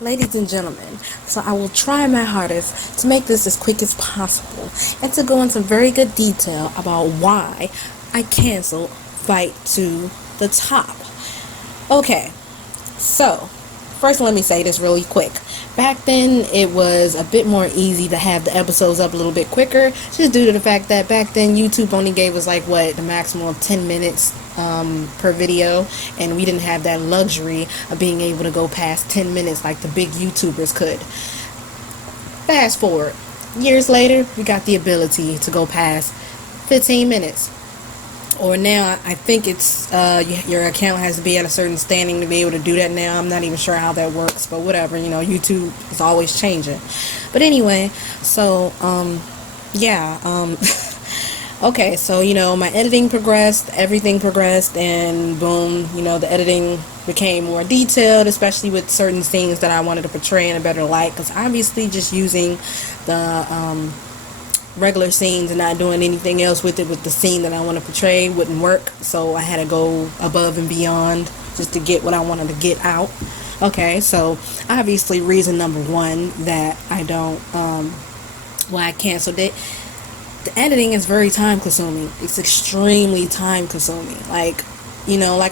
ladies and gentlemen, so I will try my hardest to make this as quick as possible and to go into very good detail about why I canceled Fight to the Top. Okay, so first let me say this really quick. Back then it was a bit more easy to have the episodes up a little bit quicker, just due to the fact that back then YouTube only gave us like the maximum of 10 minutes per video, and we didn't have that luxury of being able to go past 10 minutes like the big YouTubers could. Fast forward years later, we got the ability to go past 15 minutes, or now I think it's your account has to be at a certain standing to be able to do that now. I'm not even sure how that works, but whatever, YouTube is always changing. But anyway, so okay, so my editing progressed, everything progressed, and boom, the editing became more detailed, especially with certain scenes that I wanted to portray in a better light, because obviously just using the regular scenes and not doing anything else with it, with the scene that I want to portray, wouldn't work. So I had to go above and beyond just to get what I wanted to get out. Okay, so obviously reason number one that I don't why I canceled it, the editing is very time consuming. It's extremely time consuming. Like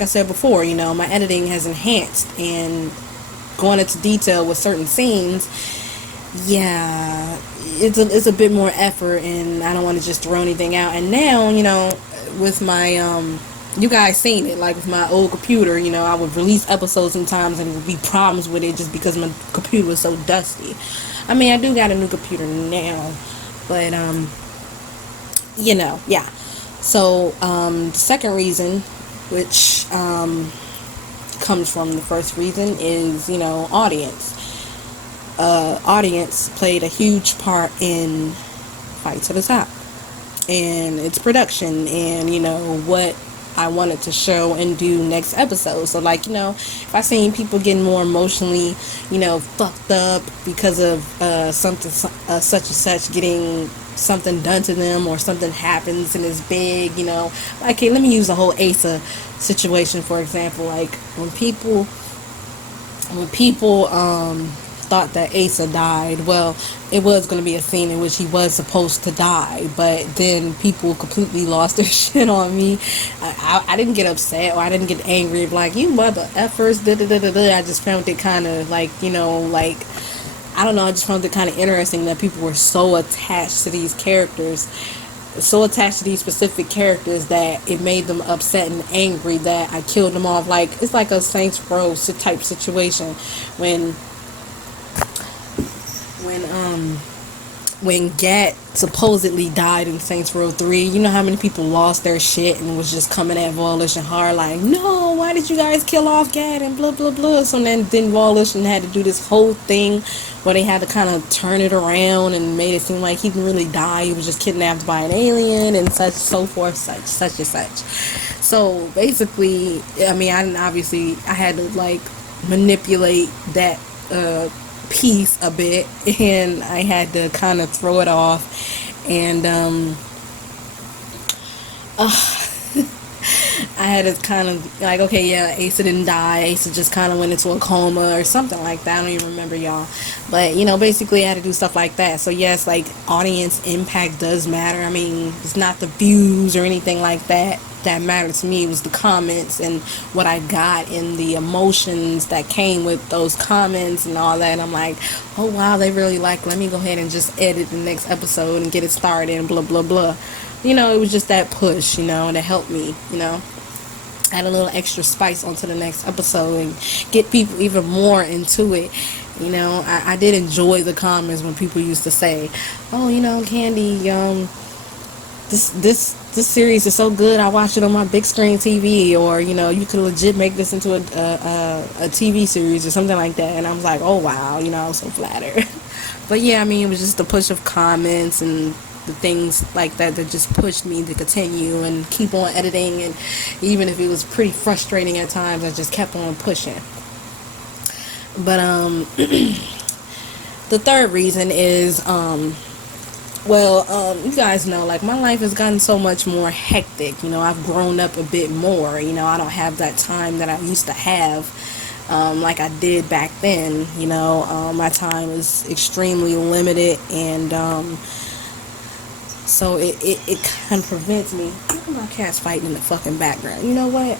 I said before, my editing has enhanced, and going into detail with certain scenes, it's a bit more effort, and I don't want to just throw anything out. And now, with my you guys seen it, like with my old computer, I would release episodes sometimes and there would be problems with it just because my computer was so dusty. I mean, I do got a new computer now, but so the second reason, which comes from the first reason, is audience. Audience played a huge part in Fight to the Top and its production, and what I wanted to show and do next episode. So if I seen people getting more emotionally fucked up because of something such and such, getting something done to them, or something happens and it's big, okay, let me use the whole Asa situation for example. Like when people thought that Asa died, well, it was going to be a scene in which he was supposed to die, but then people completely lost their shit on me. I didn't get upset, or I didn't get angry like, you mother effers, I just found it kind of I don't know, I just found it kind of interesting that people were so attached to these characters, so attached to these specific characters, that it made them upset and angry that I killed them off. Like, it's like a Saints Row type situation when Gat supposedly died in Saints Row 3. You know how many people lost their shit and was just coming at Volition hard like, no, why did you guys kill off Gat and blah blah blah. So then Volition had to do this whole thing where they had to kind of turn it around and made it seem like he didn't really die, he was just kidnapped by an alien and so forth, such and such. So basically, I mean, I had to manipulate that piece a bit, and I had to kind of throw it off, and I had to kind of okay, yeah, Asa didn't die, Asa just kind of went into a coma or something like that. I don't even remember, y'all, but basically I had to do stuff like that. So yes, audience impact does matter. I mean, it's not the views or anything like that mattered to me. It was the comments and what I got and the emotions that came with those comments and all that. And I'm like, oh wow, they really let me go ahead and just edit the next episode and get it started and blah blah blah. It was just that push, and it helped me, add a little extra spice onto the next episode and get people even more into it. I did enjoy the comments when people used to say, oh, Candy, this series is so good, I watch it on my big screen TV, or you could legit make this into a TV series or something like that. And I was like, oh wow, I was so flattered. But yeah, I mean, it was just the push of comments and the things like that just pushed me to continue and keep on editing. And even if it was pretty frustrating at times, I just kept on pushing. But the third reason is you guys know, my life has gotten so much more hectic. I've grown up a bit more. I don't have that time that I used to have like I did back then. My time is extremely limited, and so it kind of prevents me. Look at my cat's fighting in the fucking background. You know what?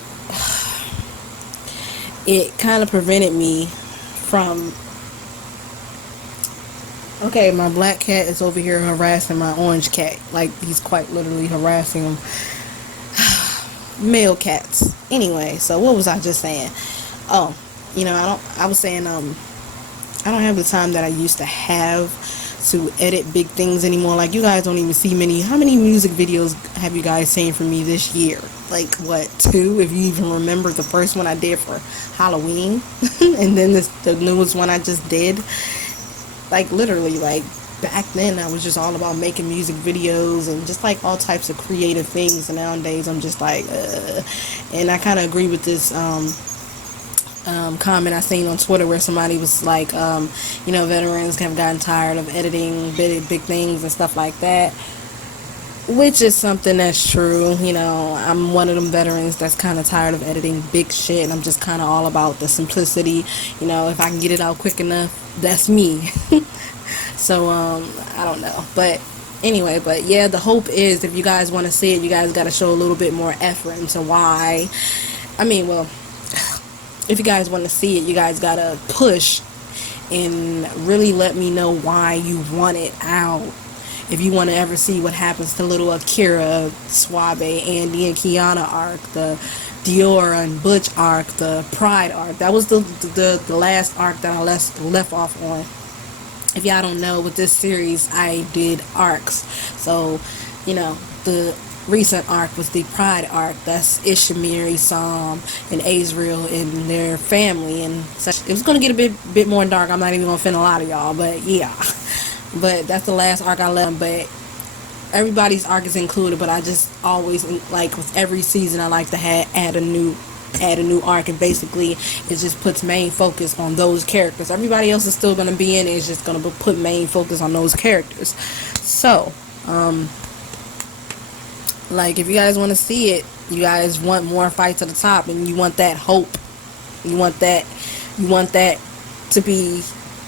It kind of prevented me from. Okay, my black cat is over here harassing my orange cat. Like, he's quite literally harassing him. Male cats. Anyway, so what was I just saying? Oh, I was saying, I don't have the time that I used to have to edit big things anymore. Like, you guys don't even see how many music videos have you guys seen from me this year? Like, what, 2, if you even remember the first one I did for Halloween, and then the newest one I just did. Like, literally, like, back then I was just all about making music videos and just like all types of creative things, and nowadays I'm just like, and I kind of agree with this comment I seen on Twitter where somebody was like, veterans have gotten tired of editing big things and stuff like that, which is something that's true. I'm one of them veterans that's kind of tired of editing big shit, and I'm just kind of all about the simplicity. If I can get it out quick enough, that's me. So I don't know, but anyway, but yeah, the hope is, if you guys want to see it, you guys got to show a little bit more effort into why. If you guys want to see it, you guys got to push and really let me know why you want it out. If you want to ever see what happens to little Akira, Suave, Andy, and Kiana arc, the Dior and Butch arc, the Pride arc. That was the last arc that I left off on. If y'all don't know, with this series, I did arcs. So, the recent arc was the Pride arc. That's Ishmael, Sam, and Azrael and their family and such. It was going to get a bit more dark. I'm not even going to offend a lot of y'all, but yeah. But that's the last arc I left. But everybody's arc is included, but I just always, like, with every season, I like to add a new arc, and basically it just puts main focus on those characters. Everybody else is still going to be in it. It's just going to put main focus on those characters. So like, if you guys want to see it, you guys want more fight to the top, and you want that hope, you want that to be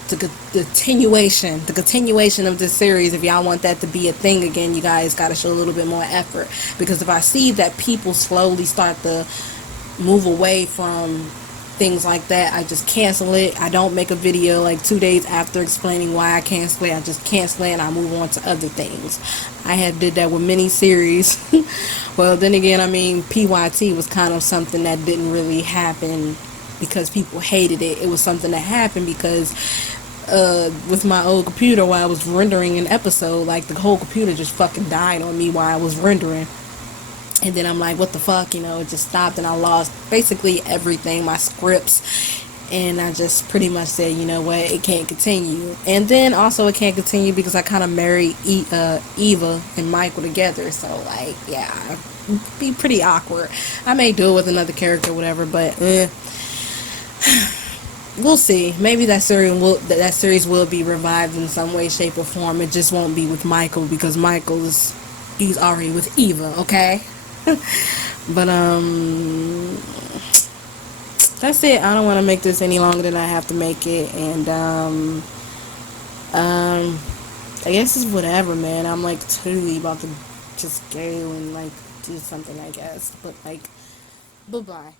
the continuation of this series. If y'all want that to be a thing again, you guys got to show a little bit more effort, because if I see that people slowly start to move away from things like that, I just cancel it. I don't make a video like 2 days after explaining why I cancel it. I just cancel it and I move on to other things. I have did that with many series. Well, then again, PYT was kind of something that didn't really happen because people hated it. It was something that happened because with my old computer, while I was rendering an episode, like, the whole computer just fucking died on me while I was rendering. And then I'm like, what the fuck, it just stopped, and I lost basically everything, my scripts, and I just pretty much said, you know what, it can't continue. And then also it can't continue because I kind of married Eva and Michael together, so, like, yeah, it'd be pretty awkward. I may do it with another character, whatever, but we'll see. Maybe that series will be revived in some way, shape, or form. It just won't be with Michael, because he's already with Eva, okay? But that's it. I don't want to make this any longer than I have to make it, and I guess it's whatever, man. I'm like totally about to just go and like do something, I guess. But like, bye bye.